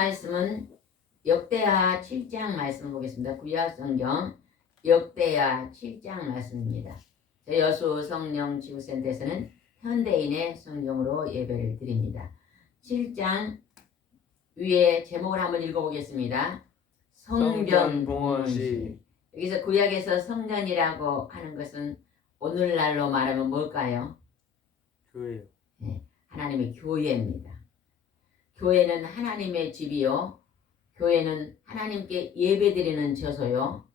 말씀은 역대하 7장 말씀을 보겠습니다. 구약 성경 역대하 7장 말씀입니다. 여수 성령 지구센터에서는 현대인의 성경으로 예배를 드립니다. 7장 위에 제목을 한번 읽어보겠습니다. 성전봉헌시. 여기서 구약에서 성전이라고 하는 것은 오늘날로 말하면 뭘까요? 교회요. 네, 하나님의 교회입니다. 교회는 하나님의 집이요. 교회는 하나님께 예배드리는 처소요.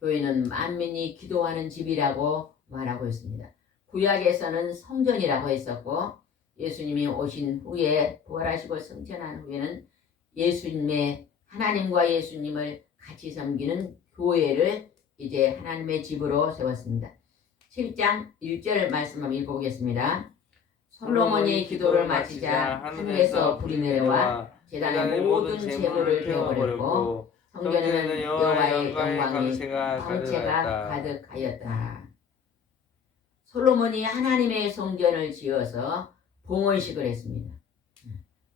교회는 만민이 기도하는 집이라고 말하고 있습니다. 구약에서는 성전이라고 했었고 예수님이 오신 후에 부활하시고 승천한 후에는 예수님의 하나님과 예수님을 같이 섬기는 교회를 이제 하나님의 집으로 세웠습니다. 7장 1절 말씀 한번 읽어보겠습니다. 솔로몬이 기도를 마치자 하늘에서 불이 내려와 제단의 모든 제물을 태워버렸고 성전에는 여호와의 영광이 광채가 가득하였다. 솔로몬이 하나님의 성전을 지어서 봉헌식을 했습니다.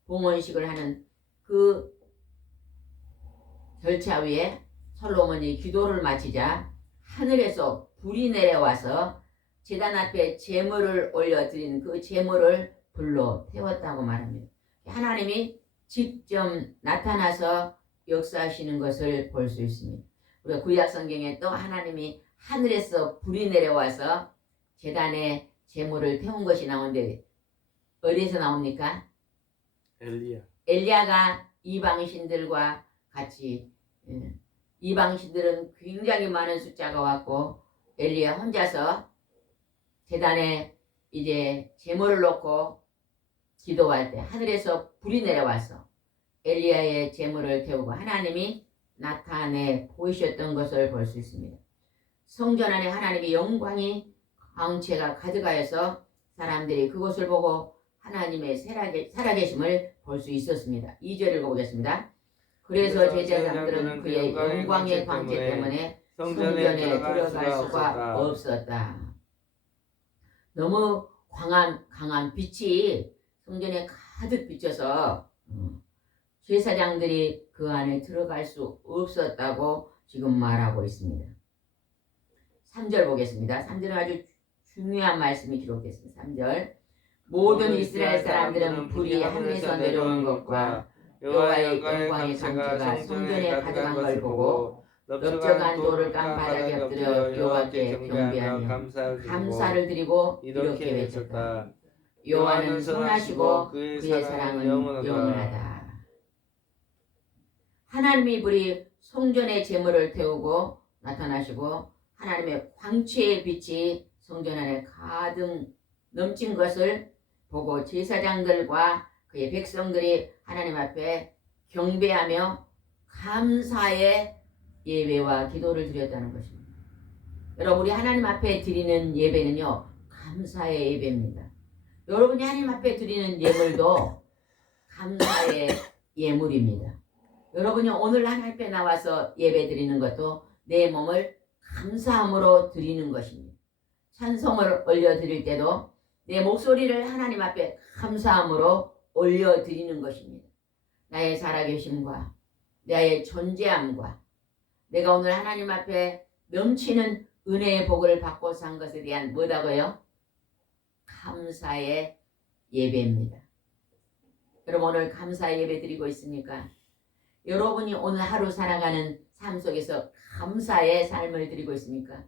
봉헌식을 하는 그 절차 위에 솔로몬이 기도를 마치자 하늘에서 불이 내려와서 제단 앞에 제물을 올려드린 그 제물을 불로 태웠다고 말합니다. 하나님이 직접 나타나서 역사하시는 것을 볼 수 있습니다. 우리가 구약 성경에 또 하나님이 하늘에서 불이 내려와서 제단에 제물을 태운 것이 나오는데 어디에서 나옵니까? 엘리야가 이방신들과 같이, 이방신들은 굉장히 많은 숫자가 왔고 엘리야 혼자서 제단에 이제 제물을 놓고 기도할 때 하늘에서 불이 내려와서 엘리야의 제물을 태우고 하나님이 나타내 보이셨던 것을 볼 수 있습니다. 성전 안에 하나님의 영광이 광채가 가득하여서 사람들이 그것을 보고 하나님의 살아계심을 볼 수 있었습니다. 2절 읽어보겠습니다. 그래서 제사장들은 그의 영광의 광채 때문에 성전에 들어갈 수가 없었다. 너무 강한 빛이 성전에 가득 비쳐서 제사장들이 그 안에 들어갈 수 없었다고 지금 말하고 있습니다. 3절 보겠습니다. 3절은 아주 중요한 말씀이 기록됐습니다. 3절 모든 이스라엘 사람들은 불이 하늘에서 내려오는 것과 여호와의 영광의 광채가 성전에 가득한 걸 보고 넓적한 돌을 땅바닥에 엎드려 여호와께 경배하며 감사를 드리고 이렇게 외쳤다. 여호와는 선하시고 그의 사랑은 영원하다. 하나님의 불이 성전의 제물을 태우고 나타나시고 하나님의 광채의 빛이 성전 안에 가득 넘친 것을 보고 제사장들과 그의 백성들이 하나님 앞에 경배하며 감사의 예배와 기도를 드렸다는 것입니다. 여러분, 우리 하나님 앞에 드리는 예배는요, 감사의 예배입니다. 여러분이 하나님 앞에 드리는 예물도 감사의 예물입니다. 여러분이 오늘 하나님 앞에 나와서 예배 드리는 것도 내 몸을 감사함으로 드리는 것입니다. 찬송을 올려드릴 때도 내 목소리를 하나님 앞에 감사함으로 올려드리는 것입니다. 나의 살아계심과 나의 존재함과 내가 오늘 하나님 앞에 넘치는 은혜의 복을 받고 산 것에 대한 뭐다고요? 감사의 예배입니다. 여러분, 오늘 감사의 예배 드리고 있습니까? 여러분이 오늘 하루 살아가는 삶 속에서 감사의 삶을 드리고 있습니까?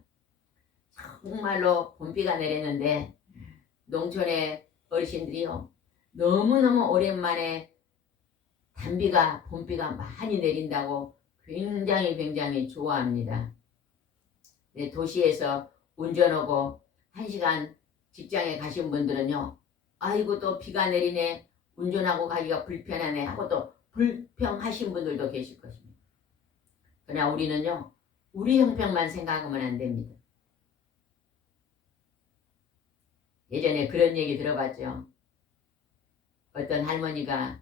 정말로 봄비가 내렸는데 농촌의 어르신들이요, 너무너무 오랜만에 봄비가 많이 내린다고 굉장히 좋아합니다. 네, 도시에서 운전하고 1시간 직장에 가신 분들은요, 아이고 또 비가 내리네, 운전하고 가기가 불편하네 하고 또 불평하신 분들도 계실 것입니다. 그러나 우리는요, 우리 형편만 생각하면 안 됩니다. 예전에 그런 얘기 들어봤죠. 어떤 할머니가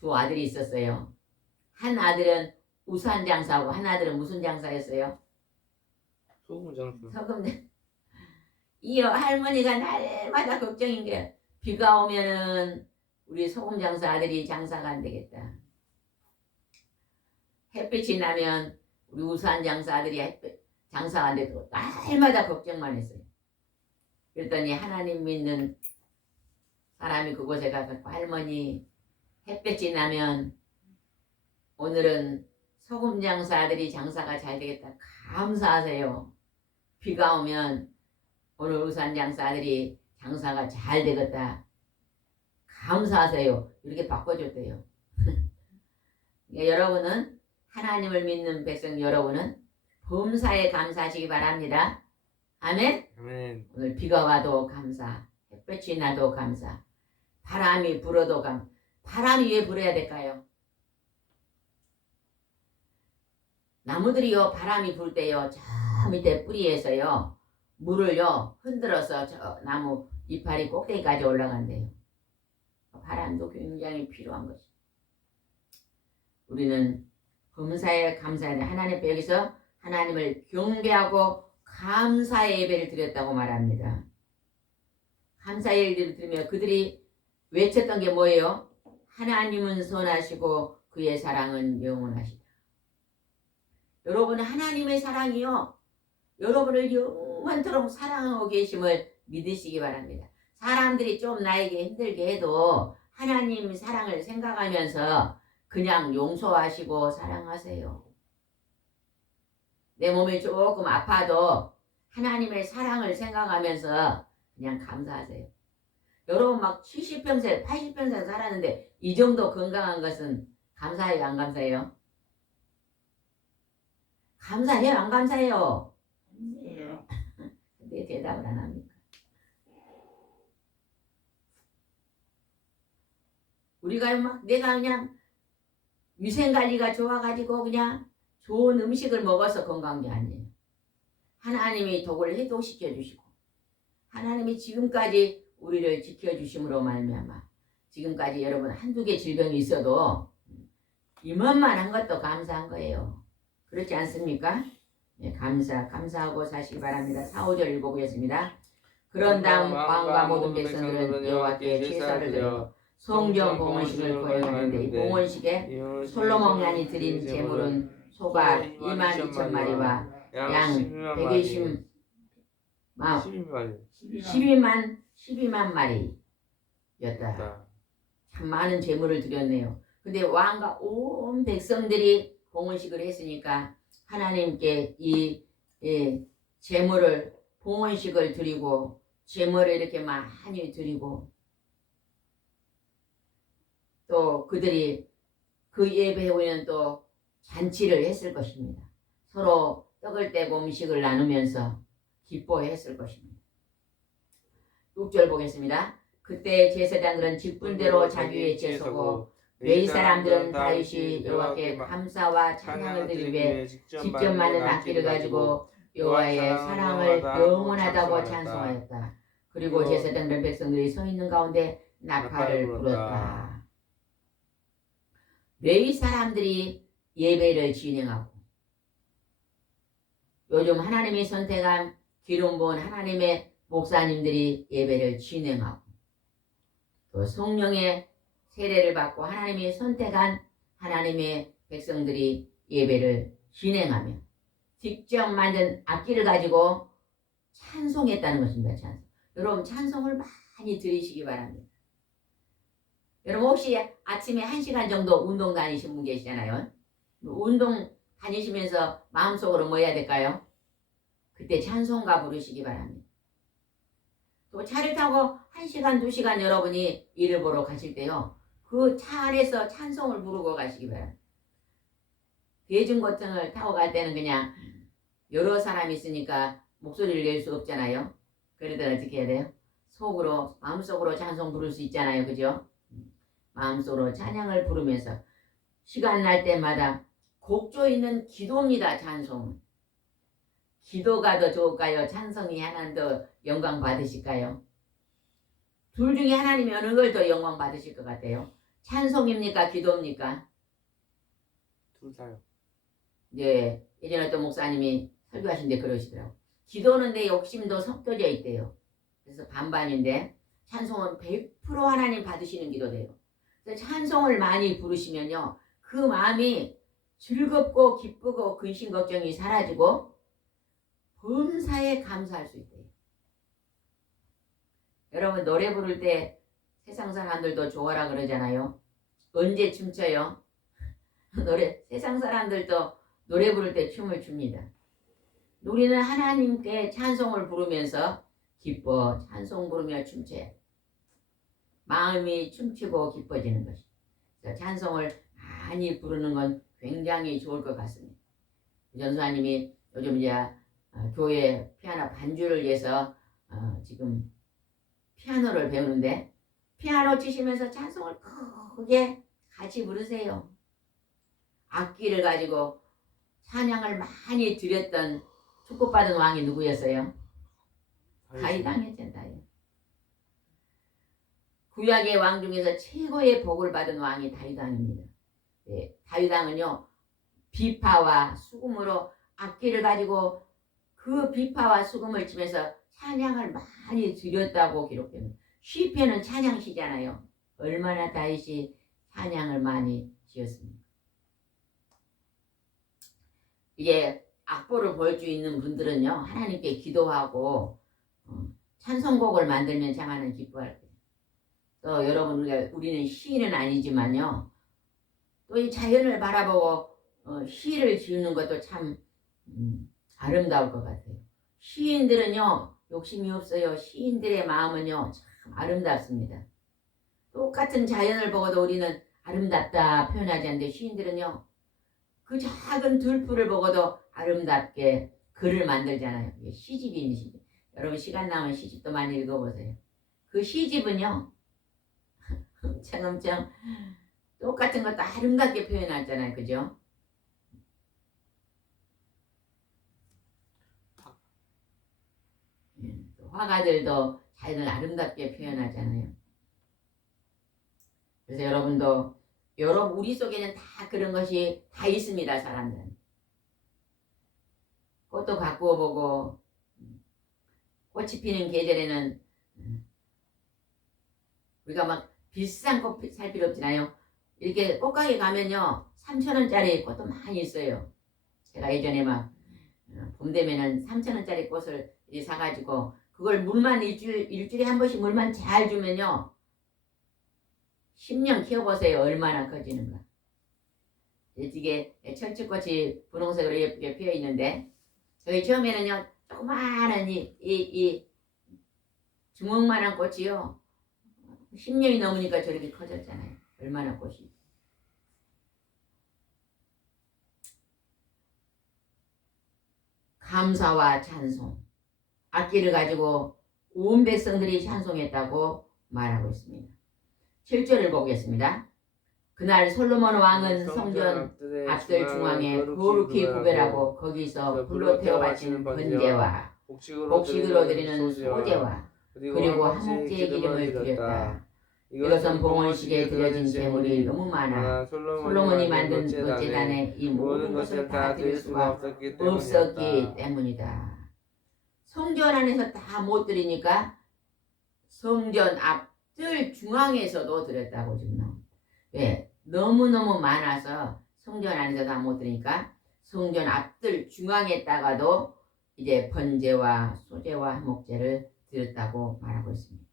두 아들이 있었어요. 한 아들은 우산 장사하고 한 아들은 무슨 장사였어요? 소금 장사. 소금. 이 할머니가 날마다 걱정인 게 비가 오면은 우리 소금 장사 아들이 장사가 안 되겠다. 햇빛이 나면 우리 우산 장사 아들이 장사가 안 되고 날마다 걱정만 했어요. 그랬더니 하나님 믿는 사람이 그곳에 가서 할머니, 햇빛이 나면 오늘은 소금 장사 아들이 장사가 잘 되겠다. 감사하세요. 비가 오면 오늘 우산 장사 아들이 장사가 잘 되겠다. 감사하세요. 이렇게 바꿔줬대요. 그러니까 여러분은, 하나님을 믿는 백성 여러분은 범사에 감사하시기 바랍니다. 아멘. 아멘. 오늘 비가 와도 감사, 햇볕이 나도 감사, 바람이 불어도 바람이 왜 불어야 될까요? 나무들이요, 바람이 불 때요, 저 밑에 뿌리에서요 물을요 흔들어서 저 나무 이파리 꼭대기까지 올라간대요. 바람도 굉장히 필요한 것이. 우리는 범사에 감사해야 돼. 하나님 앞에 여기서 하나님을 경배하고 감사의 예배를 드렸다고 말합니다. 감사의 예배를 드리며 그들이 외쳤던 게 뭐예요? 하나님은 선하시고 그의 사랑은 영원하시다. 여러분, 하나님의 사랑이요, 여러분을 영원토록 사랑하고 계심을 믿으시기 바랍니다. 사람들이 좀 나에게 힘들게 해도 하나님 사랑을 생각하면서 그냥 용서하시고 사랑하세요. 내 몸이 조금 아파도 하나님의 사랑을 생각하면서 그냥 감사하세요. 여러분 막 70평생, 80평생 살았는데 이 정도 건강한 것은 감사해요, 안 감사해요? 감사해요, 안 감사해요? 감사해요. 근데 대답을 안 합니까? 우리가 막 내가 그냥 위생관리가 좋아가지고 그냥 좋은 음식을 먹어서 건강한 게 아니에요. 하나님이 독을 해독시켜 주시고 하나님이 지금까지 우리를 지켜주심으로 말미암아 지금까지 여러분 한두 개 질병이 있어도 이만한 것도 감사한 거예요. 그렇지 않습니까? 네, 감사하고 사시기 바랍니다. 4~5절 읽어보겠습니다. 그런 다음 왕과 모든 백성들은 여호와께 제사를 드려 성전 봉헌식을 거행하는데 이 봉헌식에 솔로몬 왕이 드린 제물은 소가 22,000마리와 양 12만 마리였다. 참 많은 제물을 드렸네요. 근데 왕과 온 백성들이 봉헌식을 했으니까 하나님께 이 제물을 봉헌식을 드리고 제물을 이렇게 많이 드리고 또 그들이 그 예배 후에는 또 잔치를 했을 것입니다. 서로 떡을 떼고 음식을 나누면서 기뻐했을 것입니다. 6절 보겠습니다. 그때 제사장들은 직분대로 자기의 제소고 레위 사람들은 다윗이 여호와께 감사와 찬양을 드리기 위해 직접 만든 악기를 가지고 여호와의 사랑을 영원하다고 찬송하였다. 그리고 제사장들 백성들이 서 있는 가운데 나팔을 불었다. 레위 사람들이 예배를 진행하고 요즘 하나님이 선택한 기름 부은 하나님의 목사님들이 예배를 진행하고 또 성령의 세례를 받고 하나님이 선택한 하나님의 백성들이 예배를 진행하며 직접 만든 악기를 가지고 찬송했다는 것입니다. 찬송. 여러분 찬송을 많이 들으시기 바랍니다. 여러분 혹시 아침에 1시간 정도 운동 다니신 분 계시잖아요. 운동 다니시면서 마음속으로 뭐 해야 될까요? 그때 찬송가 부르시기 바랍니다. 또 차를 타고 1시간, 2시간 여러분이 일을 보러 가실 때요. 그 차 안에서 찬송을 부르고 가시기 바랍니다. 대중교통을 타고 갈 때는 그냥 여러 사람이 있으니까 목소리를 낼 수 없잖아요. 그럴 때는 어떻게 해야 돼요? 속으로, 마음속으로 찬송 부를 수 있잖아요. 그죠? 마음속으로 찬양을 부르면서 시간 날 때마다 곡조 있는 기도입니다. 찬송은. 기도가 더 좋을까요? 찬송이 하나님 더 영광 받으실까요? 둘 중에 하나님이 어느 걸 더 영광 받으실 것 같아요? 찬송입니까? 기도입니까? 둘 다요. 네, 예전에 어떤 목사님이 설교하신데 그러시더라고요. 기도는 내 욕심도 섞여져 있대요. 그래서 반반인데 찬송은 100% 하나님 받으시는 기도돼요. 그래서 찬송을 많이 부르시면요. 그 마음이 즐겁고 기쁘고 근심 걱정이 사라지고 범사에 감사할 수 있대요. 여러분 노래 부를 때 세상 사람들도 좋아라 그러잖아요. 언제 춤춰요? 세상 사람들도 노래 부를 때 춤을 춥니다. 우리는 하나님께 찬송을 부르면서 기뻐 찬송 부르며 춤춰야 돼. 마음이 춤추고 기뻐지는 것입니다. 찬송을 많이 부르는 건 굉장히 좋을 것 같습니다. 전수아님이 요즘 이제 교회 피아노 반주를 위해서 지금 피아노를 배우는데 피아노 치시면서 찬송을 크게 같이 부르세요. 악기를 가지고 찬양을 많이 드렸던 축복받은 왕이 누구였어요? 다윗왕이었잖아요. 구약의 왕 중에서 최고의 복을 받은 왕이 다윗왕입니다. 네, 다윗왕은요 비파와 수금으로 악기를 가지고 그 비파와 수금을 치면서 찬양을 많이 드렸다고 기록됩니다. 시편은 찬양시잖아요. 얼마나 다윗이 찬양을 많이 지었습니까? 이제 악보를 볼 수 있는 분들은요 하나님께 기도하고 찬송곡을 만들면 참 하나님 기뻐할 거예요. 또 여러분 우리는 시인은 아니지만요 또 이 자연을 바라보고 시를 지으는 것도 참 아름다울 것 같아요. 시인들은요 욕심이 없어요. 시인들의 마음은요 참 아름답습니다. 똑같은 자연을 보고도 우리는 아름답다 표현하지 않는데 시인들은요 그 작은 들풀을 보고도 아름답게 글을 만들잖아요. 시집이 시집. 여러분 시간 나면 시집도 많이 읽어보세요. 그 시집은요 엄청 똑같은 것도 아름답게 표현하잖아요. 그죠? 화가들도 자연을 아름답게 표현하잖아요. 그래서 여러분도 우리 속에는 다 그런 것이 다 있습니다. 사람들은 꽃도 가꾸어 보고 꽃이 피는 계절에는 우리가 막 비싼 꽃 살 필요 없잖아요. 이렇게 꽃가게 가면요 3,000원짜리 꽃도 많이 있어요. 제가 예전에 막 봄 되면은 3,000원짜리 꽃을 사가지고 그걸 물만 일주일에 한 번씩 물만 잘 주면요 10년 키워보세요. 얼마나 커지는가. 이게 철쭉꽃이 분홍색으로 예쁘게 피어 있는데 여기 처음에는요 조그마한 이 주먹만한 꽃이요 10년이 넘으니까 저렇게 커졌잖아요. 얼마나 꽃이. 감사와 찬송, 악기를 가지고 온 백성들이 찬송했다고 말하고 있습니다. 7절을 보겠습니다. 그날 솔로몬 왕은 성전 앞들 중앙에 거룩히 구별하고 거기서 불로 태워 바치는 번제와 곡식으로 드리는 소제와 그리고 화목제의 기름을 드렸다. 이것은 봉헌식에 드려진 제물이 너무 많아 솔로몬이 만든 그 제단에 이 모든 것을 다 드릴 수가 없었기 때문이다. 성전 안에서 다 못 드리니까 성전 앞들 중앙에서도 드렸다고 지금 나옵니다. 왜? 너무너무 많아서 성전 안에서 다 못 드리니까 성전 앞들 중앙에다가도 이제 번제와 소제와 화목제를 드렸다고 말하고 있습니다.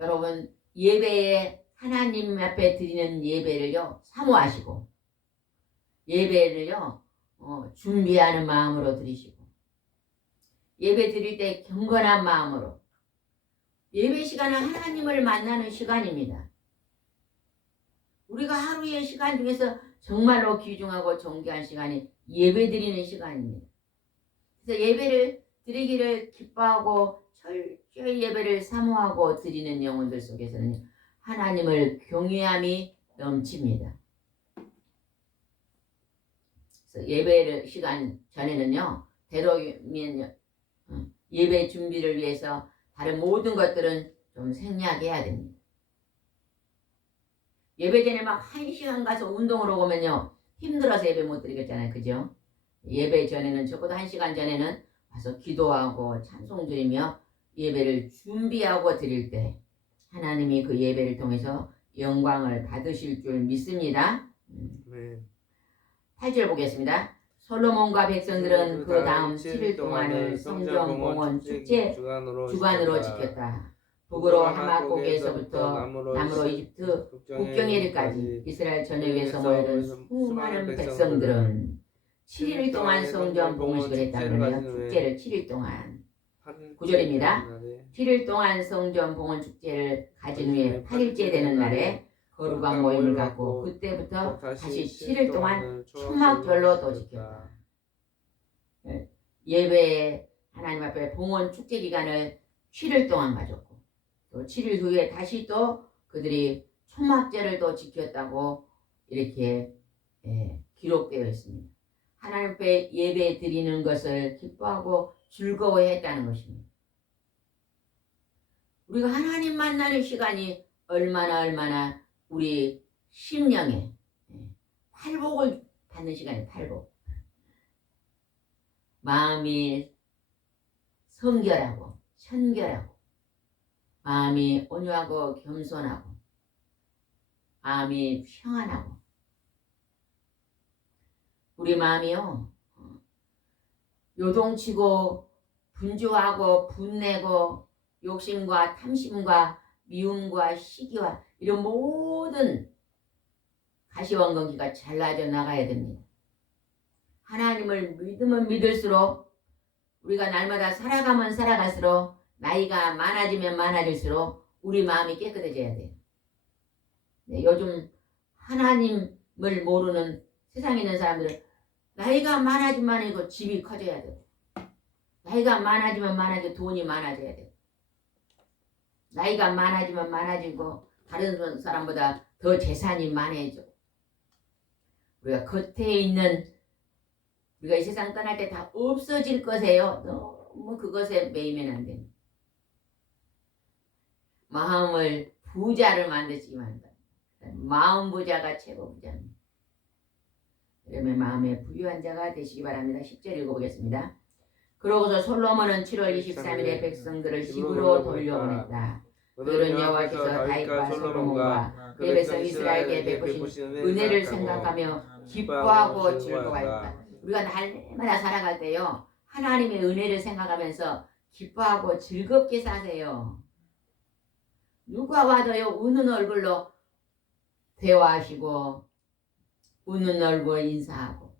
여러분, 예배에 하나님 앞에 드리는 예배를요 사모하시고 예배를요 준비하는 마음으로 드리시고 예배 드릴 때 경건한 마음으로. 예배 시간은 하나님을 만나는 시간입니다. 우리가 하루의 시간 중에서 정말로 귀중하고 존귀한 시간이 예배 드리는 시간입니다. 그래서 예배를 드리기를 기뻐하고 철저히 예배를 사모하고 드리는 영혼들 속에서는 하나님을 경외함이 넘칩니다. 그래서 예배 시간 전에는요, 되도록이면 예배 준비를 위해서 다른 모든 것들은 좀 생략해야 됩니다. 예배 전에 막 1시간 가서 운동을 오면요 힘들어서 예배 못 드리겠잖아요. 그죠? 예배 전에는 적어도 1시간 전에는 와서 기도하고 찬송 드리며 예배를 준비하고 드릴 때 하나님이 그 예배를 통해서 영광을 받으실 줄 믿습니다. 8절 보겠습니다. 솔로몬과 백성들은 그 다음 7일 동안을 성전 봉헌 축제 주간으로 지켰다. 북으로 하마고기에서부터 남으로 이집트 국경에까지 이스라엘 전역에서 모여든 수많은 백성들은 7일 동안 성전 봉헌식을 했다 그러면 축제를 7일 동안 9절입니다. 7일 동안 성전 봉헌 축제를 가진 후에 8일째 되는 날에 거룩한 모임을 갖고 그때부터 다시 7일 동안 초막절로 또 지켰다. 예배 하나님 앞에 봉헌 축제 기간을 7일 동안 가졌고 또 7일 후에 다시 또 그들이 초막절을 또 지켰다고 이렇게 기록되어 있습니다. 하나님 앞에 예배 드리는 것을 기뻐하고 즐거워했다는 것입니다. 우리가 하나님 만나는 시간이 얼마나 우리 심령에 팔복을 받는 시간이에요. 팔복. 마음이 성결하고 청결하고 마음이 온유하고 겸손하고 마음이 평안하고 우리 마음이요 요동치고 분주하고 분내고 욕심과 탐심과 미움과 시기와 이런 모든 가시원근기가 잘라져 나가야 됩니다. 하나님을 믿으면 믿을수록 우리가 날마다 살아가면 살아갈수록 나이가 많아지면 많아질수록 우리 마음이 깨끗해져야 돼요. 요즘 하나님을 모르는 세상에 있는 사람들은 나이가 많아지면 이거 집이 커져야 돼요. 나이가 많아지면 많아지고 돈이 많아져야 돼요. 나이가 많아지면 많아지고 다른 사람보다 더 재산이 많아져. 우리가 겉에 있는 우리가 이 세상 떠날 때 다 없어질 것이에요. 너무 그것에 매이면 안 됩니다. 마음을 부자를 만드시기 바랍니다. 마음 부자가 최고 부자입니다. 그러면 마음의 부유한 자가 되시기 바랍니다. 10절 읽어보겠습니다. 그러고서 솔로몬은 7월 23일에 백성들을 집으로 돌려보냈다. 그들은 여호와께서 다윗과 솔로몬과 그의 백성 이스라엘에게 베푸신 은혜를 생각하며 기뻐하고 즐거워했다. 우리가 날마다 살아갈 때요 하나님의 은혜를 생각하면서 기뻐하고 즐겁게 사세요. 누가 와도요 웃는 얼굴로 대화하시고 웃는 얼굴 인사하고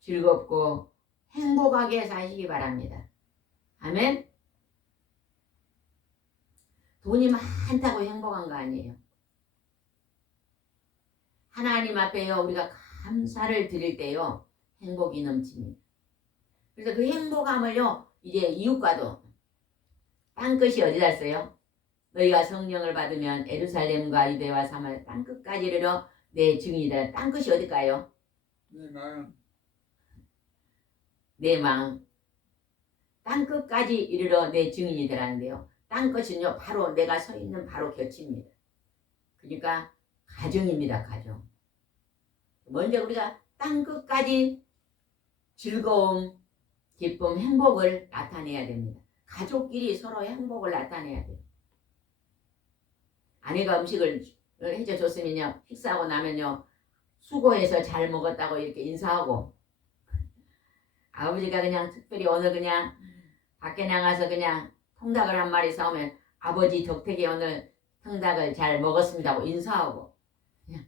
즐겁고 행복하게 사시기 바랍니다. 아멘. 돈이 많다고 행복한 거 아니에요. 하나님 앞에요 우리가 감사를 드릴 때요 행복이 넘칩니다. 그래서 그 행복함을요 이제 이웃과도 땅끝이 어디다 있어요? 너희가 성령을 받으면 예루살렘과 유대와 사마리아 땅끝까지 이르러 내 증인이다. 땅끝이 어딜까요? 내 마음. 땅끝까지 이르러 내 증인이 되라는데요. 땅끝은요 바로 내가 서 있는 바로 곁입니다. 그러니까 가정입니다. 가정. 먼저 우리가 땅끝까지 즐거움, 기쁨, 행복을 나타내야 됩니다. 가족끼리 서로 행복을 나타내야 돼요. 아내가 음식을 해줘 줬으면요 식사하고 나면요 수고해서 잘 먹었다고 이렇게 인사하고, 아버지가 그냥 특별히 오늘 그냥 밖에 나가서 그냥 통닭을 한 마리 사오면 아버지 덕택에 오늘 통닭을 잘 먹었습니다 하고 인사하고, 그냥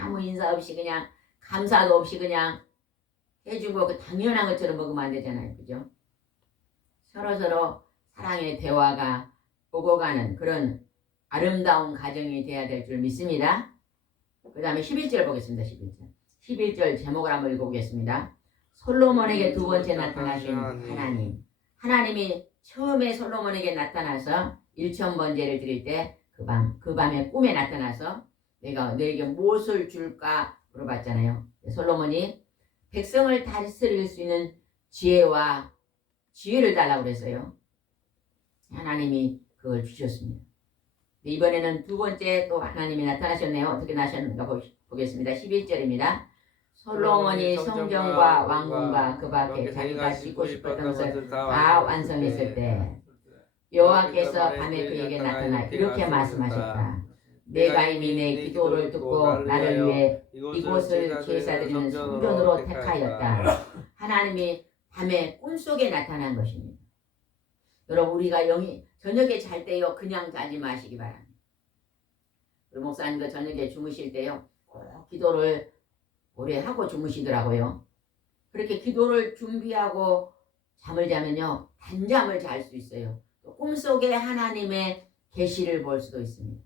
아무 인사 없이 그냥 감사도 없이 그냥 해주고 그 당연한 것처럼 먹으면 안 되잖아요. 그죠? 서로서로 사랑의 대화가 오고 가는 그런 아름다운 가정이 돼야 될 줄 믿습니다. 그 다음에 11절 보겠습니다. 11절. 11절 제목을 한번 읽어보겠습니다. 솔로몬에게 두 번째 나타나신 하나님. 하나님이 처음에 솔로몬에게 나타나서 1000번제를 드릴 때 그 밤에 꿈에 나타나서 내가 너에게 무엇을 줄까 물어봤잖아요. 솔로몬이 백성을 다스릴 수 있는 지혜를 달라고 그랬어요. 하나님이 그걸 주셨습니다. 이번에는 두 번째 또 하나님이 나타나셨네요. 어떻게 나타나셨는가 보겠습니다. 11절입니다. 솔로몬이 성전과 왕궁과 그 밖에 자기가 짓고 싶었던 것을 다 완성했을 때 여호와께서 밤에 그에게 나타나 이렇게 말씀하셨다. 내가 이미 내 기도를 듣고 나를 위해 이곳을 제사드리는 성전으로 택하였다. 하나님이 밤에 꿈속에 나타난 것입니다. 여러분 우리가 저녁에 잘 때요 그냥 자지 마시기 바랍니다. 우리 목사님도 저녁에 주무실 때요 꼭 기도를 오래 하고 주무시더라고요. 그렇게 기도를 준비하고 잠을 자면요 단잠을 잘 수 있어요. 또 꿈속에 하나님의 계시를 볼 수도 있습니다.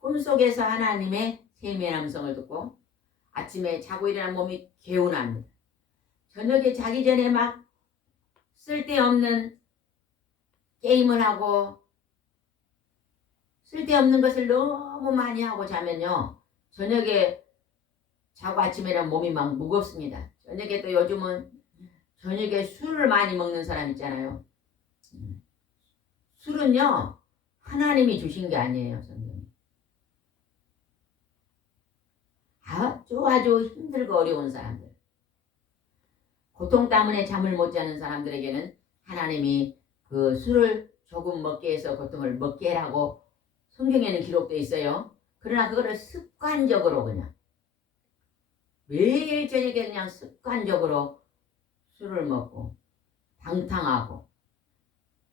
꿈속에서 하나님의 세미의 음성을 듣고 아침에 자고 일어난 몸이 개운합니다. 저녁에 자기 전에 막 쓸데없는 게임을 하고 쓸데없는 것을 너무 많이 하고 자면요 저녁에 자고 아침에 일어나면 몸이 막 무겁습니다. 저녁에 또 요즘은 저녁에 술을 많이 먹는 사람 있잖아요. 술은요 하나님이 주신 게 아니에요. 아주 힘들고 어려운 사람들, 고통 때문에 잠을 못 자는 사람들에게는 하나님이 그 술을 조금 먹게 해서 고통을 먹게 하라고 성경에는 기록되어 있어요. 그러나 그거를 습관적으로 그냥 매일 저녁에 그냥 습관적으로 술을 먹고 방탕하고,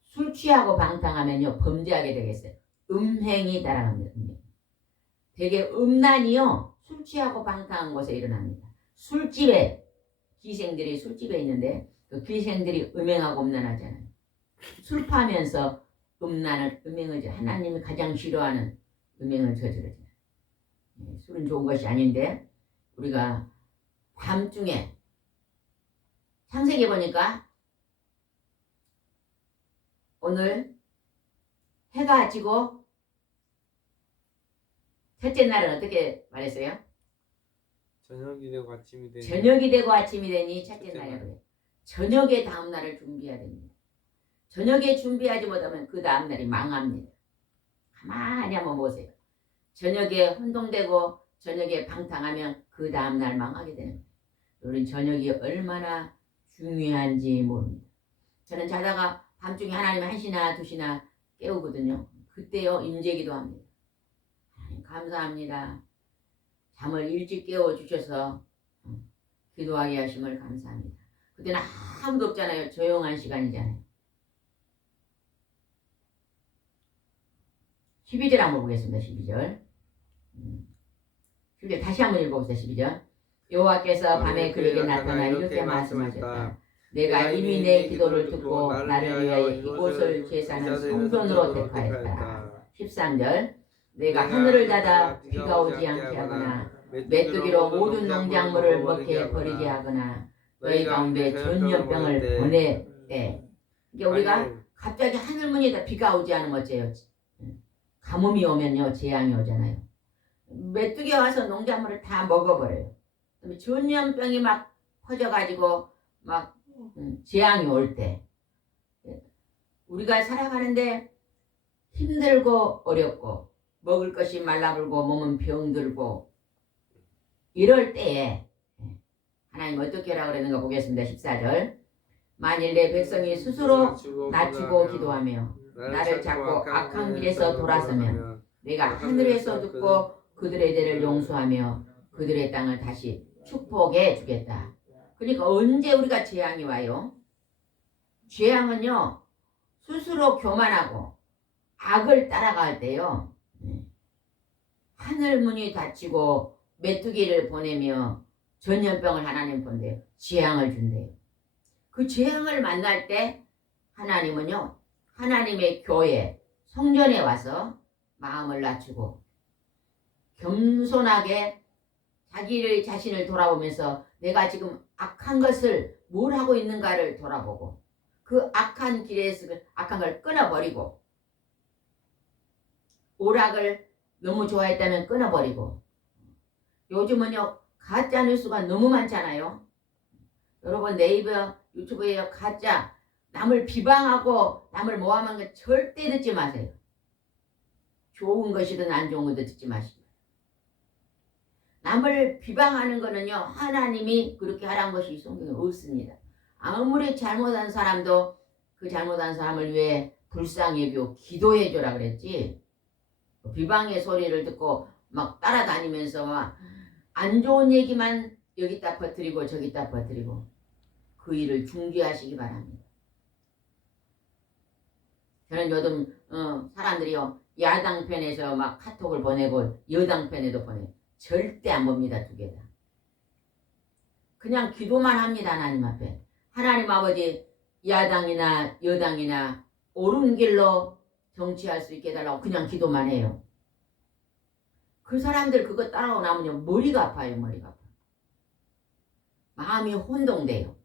술 취하고 방탕하면요 범죄하게 되겠어요. 음행이 따라갑니다. 되게 음란이요 술 취하고 방탕한 곳에 일어납니다. 술집에 기생들이 술집에 있는데 그 기생들이 음행하고 음란하잖아요. 술 파면서 음행을 하나님이 가장 싫어하는 음행을 저지르잖아요. 술은 좋은 것이 아닌데 우리가 밤중에 창세기 보니까 오늘 해가 지고 첫째 날은 어떻게 말했어요? 저녁이 되고 아침이 되니. 저녁이 되고 아침이 되니 첫째 날이라고 그래요. 저녁에 다음 날을 준비해야 됩니다. 저녁에 준비하지 못하면 그 다음 날이 망합니다. 가만히 한번 보세요. 저녁에 혼동되고 저녁에 방탕하면 그 다음 날 망하게 되는 거예요. 우리는 저녁이 얼마나 중요한지 모릅니다. 저는 자다가 밤중에 하나님 1시나 2시나 깨우거든요. 그때요 임재기도 합니다. 하나님 감사합니다. 잠을 일찍 깨워주셔서 기도하게 하심을 감사합니다. 그때는 아무도 없잖아요. 조용한 시간이잖아요. 12절 한번 보겠습니다. 12절. 12절 다시 한번 읽어보세요. 12절. 여호와께서 밤에 그에게 나타나 이렇게 말씀하셨다. 내가 이미 내 기도를 듣고 나를 위하여 이곳을 제사하는 성전으로 택하였다. 13절. 내가 하늘을 닫아 비가 오지 않게 하거나 메뚜기로 모든 농작물을 먹게 버리게 하거나 너희 가운데 전염병을 보내 때 이게 우리가 갑자기 하늘문에다 비가 오지 않으면 어째요? 가뭄이 오면요 재앙이 오잖아요. 메뚜기가 와서 농작물을 다 먹어버려요. 전염병이 막 퍼져가지고 막 재앙이 올 때 우리가 살아가는데 힘들고 어렵고 먹을 것이 말라불고 몸은 병들고 이럴 때에 하나님 어떻게 하라고 그러는가 보겠습니다. 14절 만일 내 백성이 스스로 낮추고 기도하며 나를 잡고 악한 길에서 돌아서면 내가 하늘에서 듣고 그들의 죄를 용서하며 그들의 땅을 다시 축복해 주겠다. 그러니까 언제 우리가 재앙이 와요? 재앙은요 스스로 교만하고 악을 따라갈 때요 하늘 문이 닫히고 메뚜기를 보내며 전염병을 하나님 본대요. 재앙을 준대요. 그 재앙을 만날 때 하나님은요 하나님의 교회 성전에 와서 마음을 낮추고 겸손하게 자기를 자신을 돌아보면서 내가 지금 악한 것을 뭘 하고 있는가를 돌아보고 그 악한 길에서 악한 걸 끊어버리고 오락을 너무 좋아했다면 끊어버리고 요즘은요 가짜 뉴스가 너무 많잖아요. 여러분 네이버 유튜브에 가짜 남을 비방하고 남을 모함하는 거 절대 듣지 마세요. 좋은 것이든 안 좋은 것도 듣지 마시고 남을 비방하는 거는요 하나님이 그렇게 하라는 것이 성경에 없습니다. 아무리 잘못한 사람도 그 잘못한 사람을 위해 불쌍히 여기고 기도해 줘라 그랬지 비방의 소리를 듣고 막 따라다니면서 막 안 좋은 얘기만 여기다 퍼뜨리고 저기다 퍼뜨리고 그 일을 중지하시기 바랍니다. 저는 요즘 사람들이요 야당 편에서 막 카톡을 보내고 여당 편에도 보내고 절대 안 봅니다. 두 개 다. 그냥 기도만 합니다. 하나님 앞에. 하나님 아버지 야당이나 여당이나 옳은 길로 정치할 수 있게 해달라고 그냥 기도만 해요. 그 사람들 그거 따라오고 나면요 머리가 아파요. 머리가 아파요. 마음이 혼동돼요.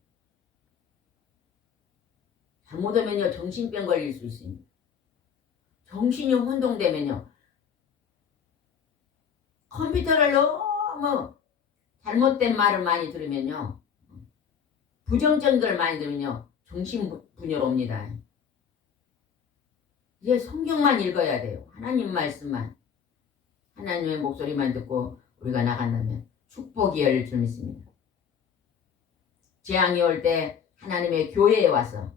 잘못하면요 정신병 걸릴 수 있습니다. 정신이 혼동되면요 컴퓨터를 너무 잘못된 말을 많이 들으면요 부정적인 걸 많이 들으면요 정신분열 옵니다. 이제 성경만 읽어야 돼요. 하나님 말씀만 하나님의 목소리만 듣고 우리가 나간다면 축복이 열릴 줄 믿습니다. 재앙이 올 때 하나님의 교회에 와서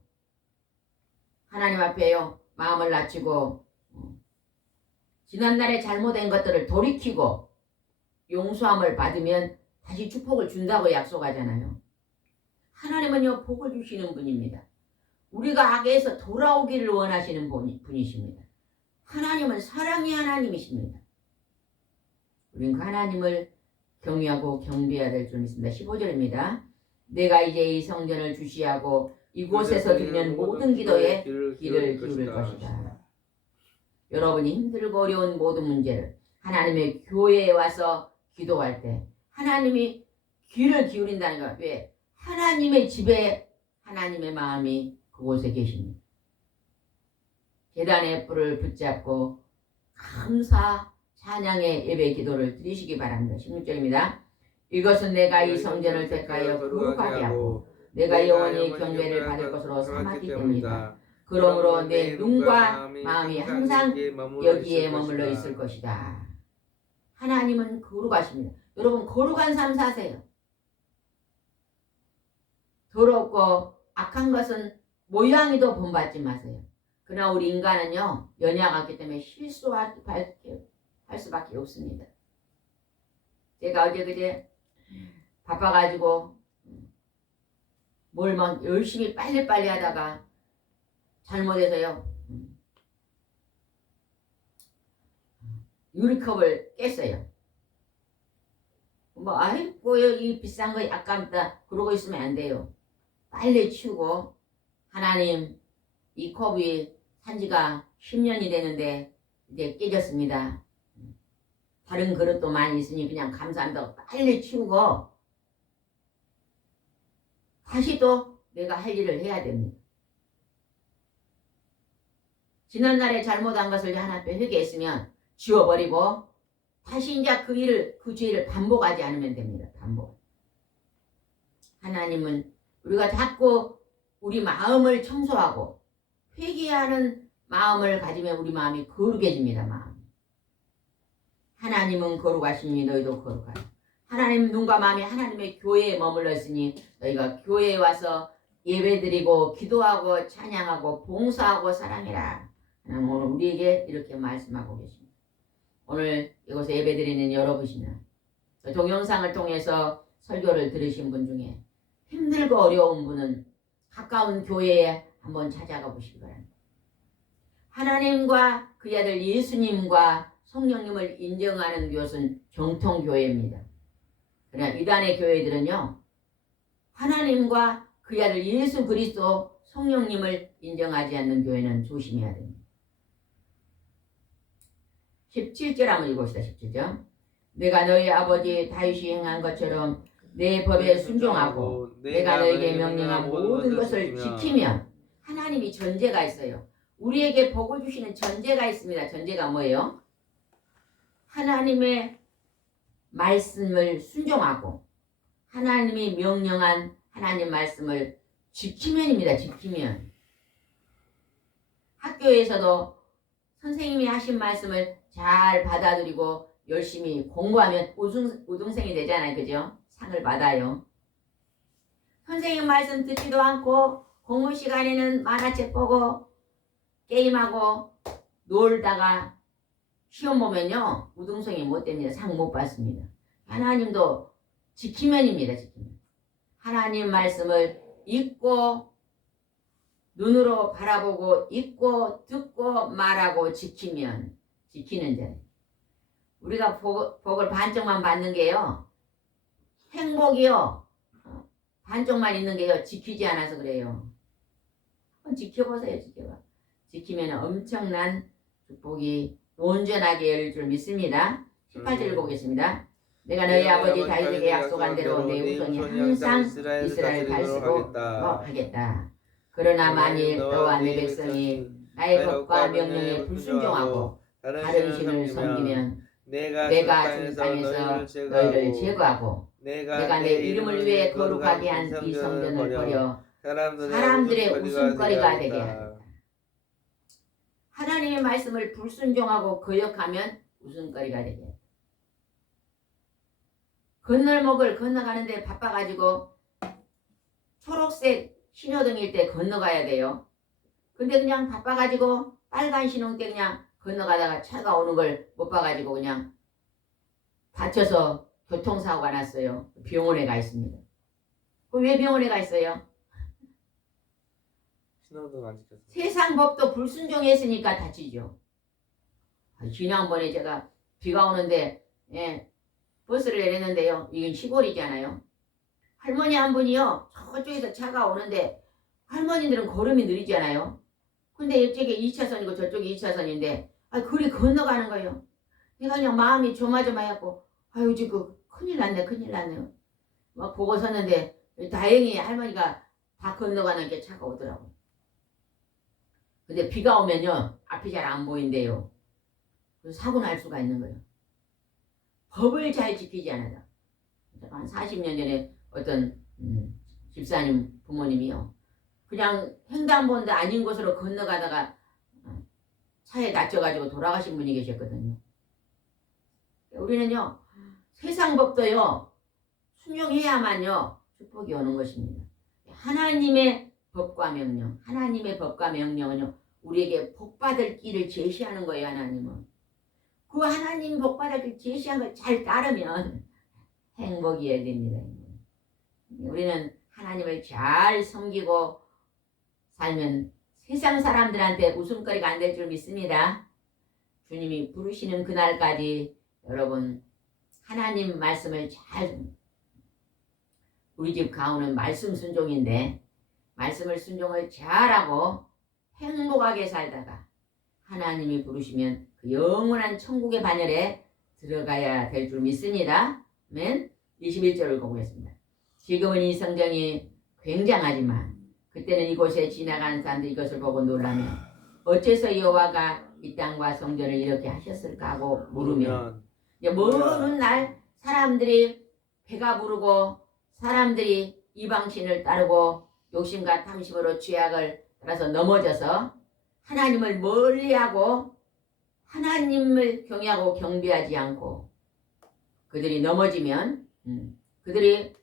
하나님 앞에요 마음을 낮추고 지난날에 잘못된 것들을 돌이키고 용서함을 받으면 다시 축복을 준다고 약속하잖아요. 하나님은요 복을 주시는 분입니다. 우리가 악에서 돌아오기를 원하시는 분이십니다. 하나님은 사랑의 하나님이십니다. 우리는 그 하나님을 경외하고 경배해야 될 줄 믿습니다. 15절입니다. 내가 이제 이 성전을 주시하고 이곳에서 드리는 모든 기도에 귀를 기울일 것이다. 여러분이 힘들고 어려운 모든 문제를 하나님의 교회에 와서 기도할 때 하나님이 귀를 기울인다는 것. 왜? 하나님의 집에 하나님의 마음이 그곳에 계십니다. 계단의 뿔을 붙잡고 감사 찬양의 예배 기도를 드리시기 바랍니다. 16절입니다. 이것은 내가 이 성전을 택하여 거룩하게 하고 내가 영원히 경배를 받을 것으로 삼았기 때문이다. 그러므로 내 눈과 마음이 항상 여기에 머물러 있을 것이다. 하나님은 거룩하십니다. 여러분 거룩한 삶 사세요. 더럽고 악한 것은 모양이도 본받지 마세요. 그러나 우리 인간은요 연약하기 때문에 실수할 수밖에 없습니다. 제가 어제 그제 바빠가지고 뭘 막 열심히 빨리빨리 하다가 잘못해서요 유리컵을 깼어요. 뭐 아이고 이 비싼 거 아깝다 그러고 있으면 안 돼요. 빨리 치우고 하나님 이 컵이 산지가 10년이 되는데 이제 깨졌습니다. 다른 그릇도 많이 있으니 그냥 감사한다고 빨리 치우고 다시 또 내가 할 일을 해야 됩니다. 지난날에 잘못한 것을 하나님 앞에 회개했으면 지워버리고 다시 이제 그 죄를 반복하지 않으면 됩니다. 반복. 하나님은 우리가 자꾸 우리 마음을 청소하고 회개하는 마음을 가지면 우리 마음이 거룩해집니다. 마음. 하나님은 거룩하시니 너희도 거룩하라. 하나님 눈과 마음이 하나님의 교회에 머물러 있으니 너희가 교회에 와서 예배드리고 기도하고 찬양하고 봉사하고 사랑해라. 하나님 오늘 우리에게 이렇게 말씀하고 계십니다. 오늘 이곳에 예배드리는 여러분이나 동영상을 통해서 설교를 들으신 분 중에 힘들고 어려운 분은 가까운 교회에 한번 찾아가 보시기 바랍니다. 하나님과 그의 아들 예수님과 성령님을 인정하는 곳은 정통교회입니다. 그러나 이단의 교회들은요, 하나님과 그의 아들 예수 그리스도 성령님을 인정하지 않는 교회는 조심해야 됩니다. 17절 한번 읽읍시다. 17절. 내가 너희 아버지 다윗이 행한 것처럼 내 법에 순종하고 내가 너에게 명령한 모든 것을 지키면 하나님이 전제가 있어요. 우리에게 복을 주시는 전제가 있습니다. 전제가 뭐예요? 하나님의 말씀을 순종하고 하나님이 명령한 하나님 말씀을 지키면입니다. 지키면. 학교에서도 선생님이 하신 말씀을 잘 받아들이고 열심히 공부하면 우등생이 되잖아요. 그죠? 상을 받아요. 선생님 말씀 듣지도 않고 공부 시간에는 만화책 보고 게임하고 놀다가 시험 보면요. 우등생이 못 됩니다. 상 못 받습니다. 하나님도 지키면입니다. 지키면. 하나님 말씀을 읽고 눈으로 바라보고 읽고 듣고 말하고 지키면 지키는 자. 우리가 복을 반쪽만 받는 게요. 행복이요. 반쪽만 있는 게요. 지키지 않아서 그래요. 한번 지켜보세요. 지켜봐. 지키면 엄청난 축복이 온전하게 열릴 줄 믿습니다. 18절 읽어보겠습니다. 내가 너희 아버지 다윗에게 약속한 대로 내 후손이 항상 이스라엘 다스리도록 하겠다. 그러나 만일 너와 내 백성이 나의 법과 명령에 불순종하고 다른 신을 섬기면 내가 준 땅에서 너희를 제거하고 내가 내 이름을 위해 거룩하게 한 이 성전을 버려 사람들의 웃음거리가 되게 하겠다. 하나님의 말씀을 불순종하고 거역하면 웃음거리가 되게 하겠다. 건널목을 건너가는데 바빠가지고 초록색 신호등일 때 건너가야 돼요. 근데 그냥 바빠가지고 빨간 신호등 때 그냥 건너가다가 차가 오는 걸 못 봐가지고 그냥 다쳐서 교통사고가 났어요. 병원에 가 있습니다. 왜 병원에 가 있어요? 신호등 안 지켰어요. 세상 세상 법도 불순종했으니까 다치죠. 지난번에 제가 비가 오는데 버스를 내렸는데요. 이건 시골이잖아요. 할머니 한 분이요. 저쪽에서 차가 오는데 할머니들은 걸음이 느리잖아요. 근데 이쪽에 2차선이고 저쪽에 2차선인데 그리 건너가는 거예요. 내가 그냥 마음이 조마조마해갖고 아유 지금 큰일 났네. 막 보고 섰는데 다행히 할머니가 다 건너가는 게 차가 오더라고요. 근데 비가 오면요. 앞이 잘 안 보인대요. 그래서 사고 날 수가 있는 거예요. 법을 잘 지키지 않아요. 한 40년 전에 어떤 집사님 부모님이요. 그냥 횡단보도 아닌 곳으로 건너가다가 차에 다쳐가지고 돌아가신 분이 계셨거든요. 우리는요. 세상 법도요. 순종해야만요. 축복이 오는 것입니다. 하나님의 법과 명령은요. 우리에게 복받을 길을 제시하는 거예요. 하나님은. 그 하나님 복받을 길 제시한 걸 잘 따르면 행복이어야 됩니다. 우리는 하나님을 잘 섬기고 살면 세상 사람들한테 웃음거리가 안 될 줄 믿습니다. 주님이 부르시는 그날까지 여러분 하나님 말씀을 잘 우리 집 가훈은 말씀 순종인데 말씀을 순종을 잘하고 행복하게 살다가 하나님이 부르시면 그 영원한 천국의 반열에 들어가야 될 줄 믿습니다. 아멘. 21절을 보겠습니다. 지금은 이 성전이 굉장하지만 그때는 이곳에 지나가는 사람들이 이것을 보고 놀라며 어째서 여호와가 이 땅과 성전을 이렇게 하셨을까 하고 물으면 이제 모르는 날 사람들이 배가 부르고 사람들이 이방신을 따르고 욕심과 탐심으로 죄악을 따라서 넘어져서 하나님을 멀리하고 하나님을 경외하고 경배하지 않고 그들이 넘어지면 그들이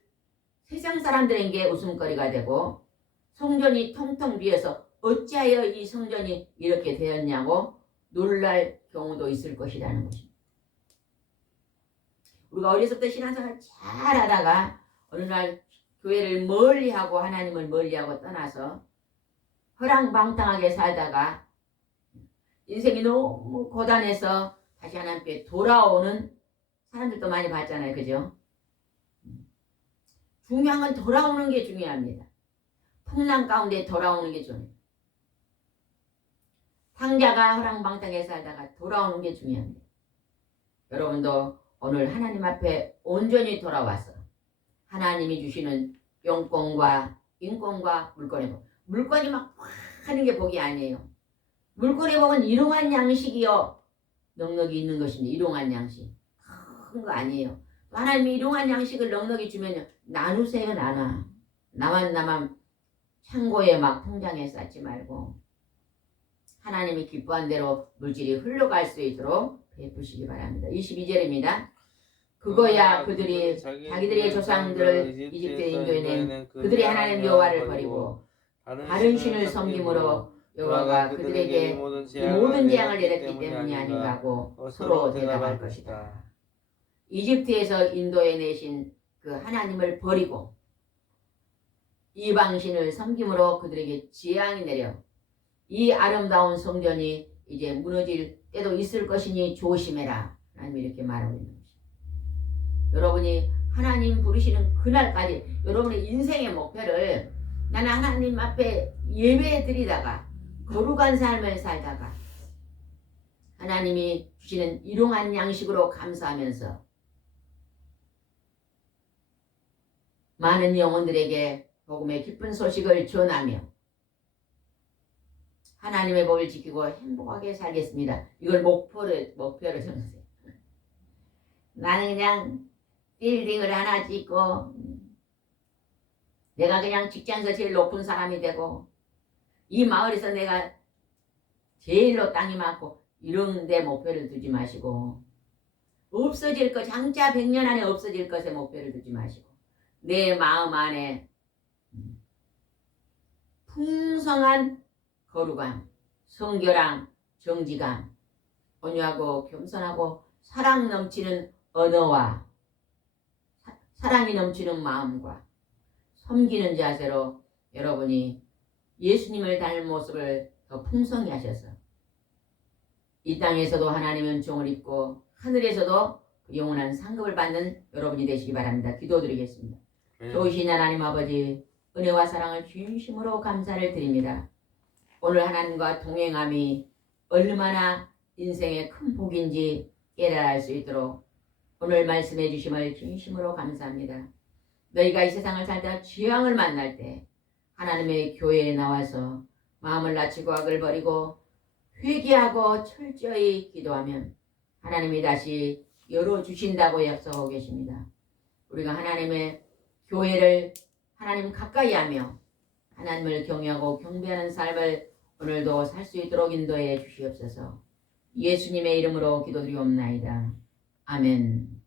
세상 사람들에게 웃음거리가 되고 성전이 텅텅 비어서 어찌하여 이 성전이 이렇게 되었냐고 놀랄 경우도 있을 것이라는 것입니다. 우리가 어려서부터 신앙생활을 잘 하다가 어느 날 교회를 멀리하고 하나님을 멀리하고 떠나서 허랑방탕하게 살다가 인생이 너무 고단해서 다시 하나님께 돌아오는 사람들도 많이 봤잖아요. 그죠? 중요한 건 돌아오는 게 중요합니다. 풍랑 가운데 돌아오는 게 중요해요. 탕자가 허랑방탕하게 살다가 돌아오는 게 중요합니다. 여러분도 오늘 하나님 앞에 온전히 돌아와서 하나님이 주시는 영권과 인권과 물권의 복. 물권이 막 하는 게 복이 아니에요. 물권의 복은 일용할 양식이요. 넉넉히 있는 것인데 일용할 양식. 큰 거 아니에요. 하나님이 일용할 양식을 넉넉히 주면 나누세요. 나눠. 나만 창고에 막 통장에 쌓지 말고 하나님이 기뻐한 대로 물질이 흘러갈 수 있도록 베푸시기 바랍니다. 22절입니다. 그거야 그들이 자기들의 조상들을 이집트에 인도해낸 그들의 하나님 여호와를 버리고 다른 신을 섬김으로 여호와가 그들에게 이 모든 재앙을 내렸기 때문이 아닌가 하고 서로 대답할 것이다. 이집트에서 인도해내신 그 하나님을 버리고 이방신을 섬김으로 그들에게 재앙이 내려 이 아름다운 성전이 이제 무너질 때도 있을 것이니 조심해라. 하나님이 이렇게 말하고 있는 것입니다. 여러분이 하나님 부르시는 그날까지 여러분의 인생의 목표를 나는 하나님 앞에 예배 드리다가 거룩한 삶을 살다가 하나님이 주시는 일용한 양식으로 감사하면서 많은 영혼들에게 복음의 기쁜 소식을 전하며 하나님의 법을 지키고 행복하게 살겠습니다. 이걸 목표로 정하세요. 나는 그냥 빌딩을 하나 짓고 내가 그냥 직장에서 제일 높은 사람이 되고 이 마을에서 내가 제일로 땅이 많고 이런 데 목표를 두지 마시고 없어질 것 장차 100년 안에 없어질 것에 목표를 두지 마시고 내 마음 안에 풍성한 거룩함, 성결함, 정직함, 온유하고 겸손하고 사랑 넘치는 언어와 사랑이 넘치는 마음과 섬기는 자세로 여러분이 예수님을 닮은 모습을 더 풍성히 하셔서 이 땅에서도 하나님의 은총을 입고 하늘에서도 영원한 상급을 받는 여러분이 되시기 바랍니다. 기도드리겠습니다. 좋으신 하나님 아버지 은혜와 사랑을 진심으로 감사를 드립니다. 오늘 하나님과 동행함이 얼마나 인생의 큰 복인지 깨달을 수 있도록 오늘 말씀해 주심을 진심으로 감사합니다. 너희가 이 세상을 살다 재앙을 만날 때 하나님의 교회에 나와서 마음을 낮추고 악을 버리고 회개하고 철저히 기도하면 하나님이 다시 열어주신다고 약속하고 계십니다. 우리가 하나님의 교회를 하나님 가까이 하며 하나님을 경외하고 경배하는 삶을 오늘도 살 수 있도록 인도해 주시옵소서. 예수님의 이름으로 기도드리옵나이다. 아멘.